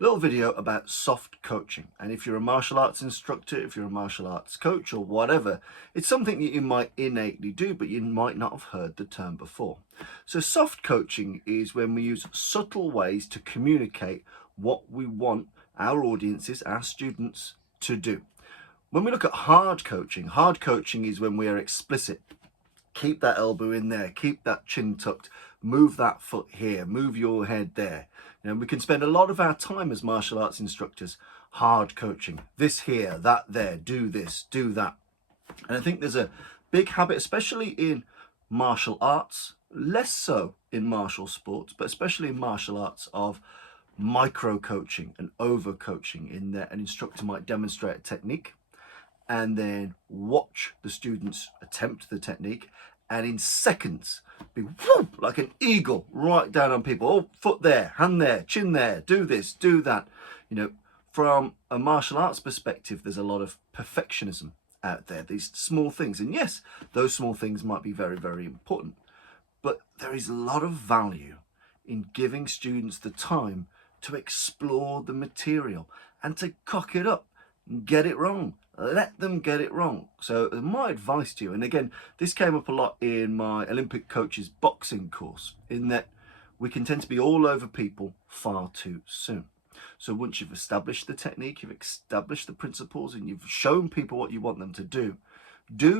Little video about soft coaching, and if you're a martial arts instructor, if you're a martial arts coach or whatever, it's something that you might innately do, but you might not have heard the term before. So soft coaching is when we use subtle ways to communicate what we want our audiences, our students, to do. When we look at hard coaching is when we are explicit. Keep that elbow in there, keep that chin tucked, move that foot here, move your head there. We can spend a lot of our time as martial arts instructors hard coaching. This here, that there, do this, do that. And I think there's a big habit, especially in martial arts, less so in martial sports, but especially in martial arts, of micro coaching and over coaching, in that an instructor might demonstrate a technique and then watch the students attempt the technique, and in seconds be whoop, like an eagle right down on people. Oh, foot there, hand there, chin there, do this, do that. From a martial arts perspective, there's a lot of perfectionism out there, these small things. And yes, those small things might be very, very important, but there is a lot of value in giving students the time to explore the material and to cock it up and get it wrong. Let them get it wrong. So my advice to you, and again, this came up a lot in my Olympic coaches boxing course, in that we can tend to be all over people far too soon. So once you've established the technique, you've established the principles, and you've shown people what you want them to do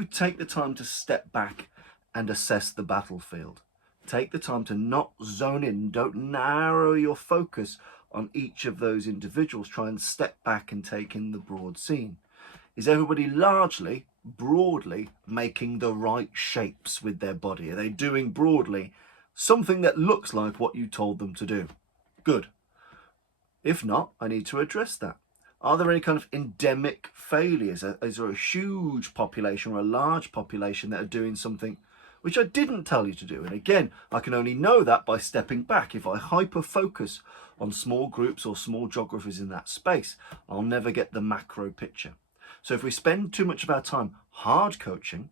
take the time to step back and assess the battlefield. Take the time to not zone in. Don't narrow your focus on each of those individuals. Try and step back and take in the broad scene. Is everybody largely, broadly, making the right shapes with their body? Are they doing broadly something that looks like what you told them to do? Good. If not, I need to address that. Are there any kind of endemic failures? Is there a huge population or a large population that are doing something which I didn't tell you to do? And again, I can only know that by stepping back. If I hyper-focus on small groups or small geographies in that space, I'll never get the macro picture. So if we spend too much of our time hard coaching,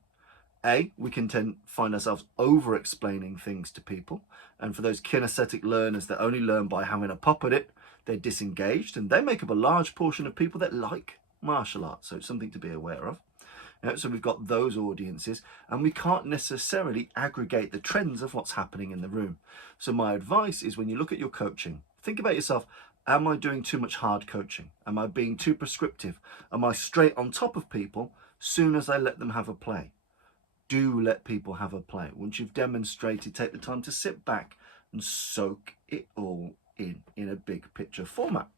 we can find ourselves over-explaining things to people. And for those kinesthetic learners that only learn by having a pop at it, they're disengaged, and they make up a large portion of people that like martial arts. So it's something to be aware of. So we've got those audiences, and we can't necessarily aggregate the trends of what's happening in the room. So my advice is, when you look at your coaching, think about yourself. Am I doing too much hard coaching? Am I being too prescriptive? Am I straight on top of people soon as I let them have a play? Do let people have a play. Once you've demonstrated, take the time to sit back and soak it all in a big picture format.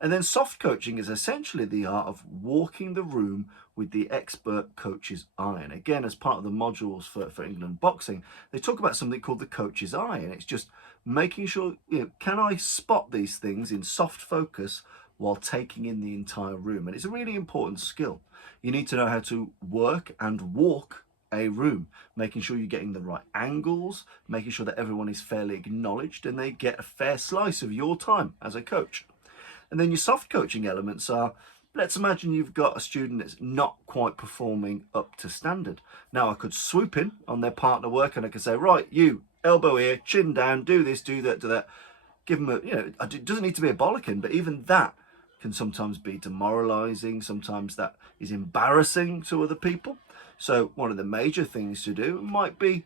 And then soft coaching is essentially the art of walking the room with the expert coach's eye. And again, as part of the modules for England boxing, they talk about something called the coach's eye, and it's just making sure, can I spot these things in soft focus while taking in the entire room? And it's a really important skill. You need to know how to work and walk a room, making sure you're getting the right angles, making sure that everyone is fairly acknowledged and they get a fair slice of your time as a coach. And then your soft coaching elements are, let's imagine you've got a student that's not quite performing up to standard. Now I could swoop in on their partner work and I could say, right, you, elbow here, chin down, do this, do that, do that. Give them it doesn't need to be a bollocking, but even that can sometimes be demoralizing. Sometimes that is embarrassing to other people. So one of the major things to do might be,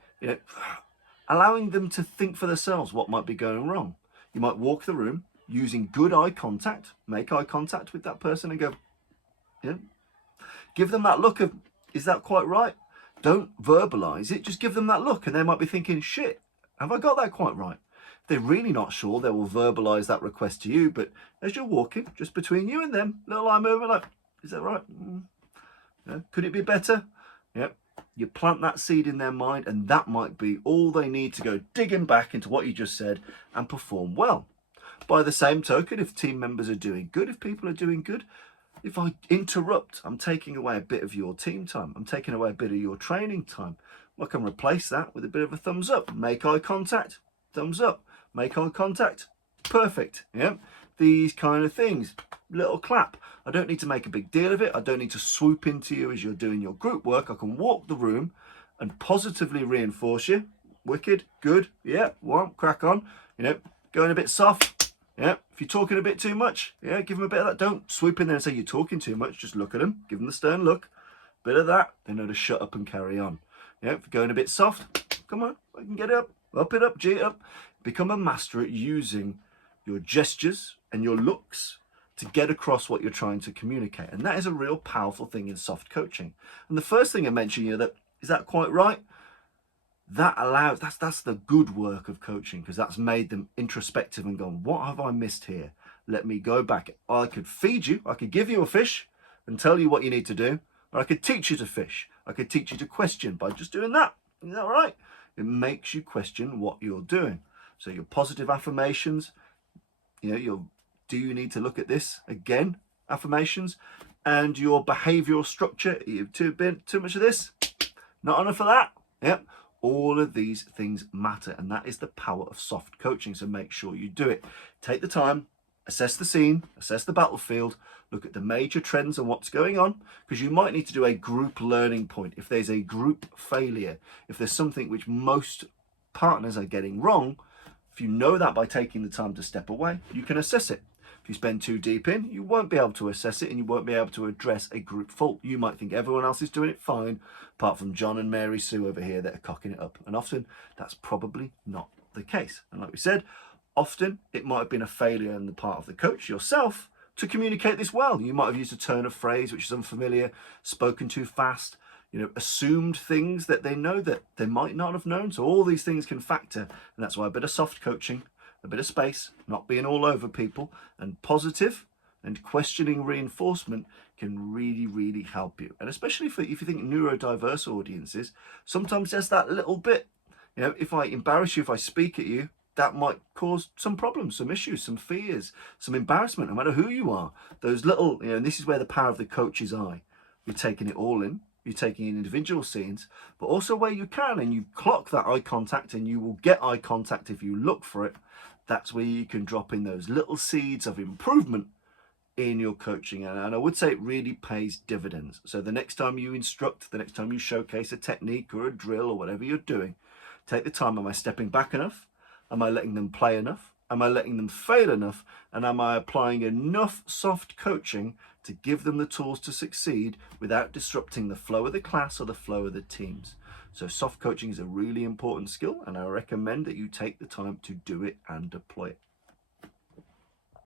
allowing them to think for themselves what might be going wrong. You might walk the room using good eye contact, make eye contact with that person and go, give them that look of, is that quite right? Don't verbalize it, just give them that look, and they might be thinking, shit, have I got that quite right? If they're really not sure, they will verbalize that request to you, but as you're walking, just between you and them, little eye movement, like, is that right? Could it be better? Yep. You plant that seed in their mind, and that might be all they need to go digging back into what you just said and perform well. By the same token, if team members are doing good, if people are doing good, if I interrupt, I'm taking away a bit of your team time. I'm taking away a bit of your training time. I can replace that with a bit of a thumbs up. Make eye contact, thumbs up. Make eye contact, perfect. These kind of things. Little clap. I don't need to make a big deal of it. I don't need to swoop into you as you're doing your group work. I can walk the room and positively reinforce you. Wicked, good, yeah, crack on. Going a bit soft, Yeah, if you're talking a bit too much, yeah, give them a bit of that. Don't swoop in there and say you're talking too much. Just look at them, give them the stern look. Bit of that, they know to shut up and carry on. Yeah, if you're going a bit soft, come on, I can get it up it up, G it up. Become a master at using your gestures and your looks to get across what you're trying to communicate. And that is a real powerful thing in soft coaching. And the first thing I mentioned, that is that quite right? That allows, that's the good work of coaching, because that's made them introspective and gone, what have I missed here? Let me go back. I could feed you, I could give you a fish and tell you what you need to do, or I could teach you to fish. I could teach you to question by just doing that. Is that right? It makes you question what you're doing. So your positive affirmations, your do you need to look at this again affirmations, and your behavioral structure. You've too much of this, not enough of that. Yep. All of these things matter, and that is the power of soft coaching. So make sure you do it. Take the time, assess the scene, assess the battlefield, look at the major trends and what's going on, because you might need to do a group learning point. If there's a group failure, if there's something which most partners are getting wrong, if you know that by taking the time to step away, you can assess it. If you spend too deep in, you won't be able to assess it, and you won't be able to address a group fault. You might think everyone else is doing it fine, apart from John and Mary Sue over here that are cocking it up. And often that's probably not the case. And like we said, often it might have been a failure on the part of the coach yourself to communicate this well. You might have used a turn of phrase which is unfamiliar, spoken too fast, assumed things that they know that they might not have known. So all these things can factor, and that's why a bit of soft coaching, a bit of space, not being all over people, and positive and questioning reinforcement can really, really help you. And especially if you think neurodiverse audiences, sometimes just that little bit, if I embarrass you, if I speak at you, that might cause some problems, some issues, some fears, some embarrassment, no matter who you are. Those little, and this is where the power of the coach's eye. You're taking it all in. You're taking in individual scenes, but also where you can, and you clock that eye contact, and you will get eye contact if you look for it. That's where you can drop in those little seeds of improvement in your coaching. And I would say it really pays dividends. So the next time you instruct, the next time you showcase a technique or a drill or whatever you're doing, take the time. Am I stepping back enough? Am I letting them play enough? Am I letting them fail enough? And am I applying enough soft coaching to give them the tools to succeed without disrupting the flow of the class or the flow of the teams? So soft coaching is a really important skill, and I recommend that you take the time to do it and deploy it.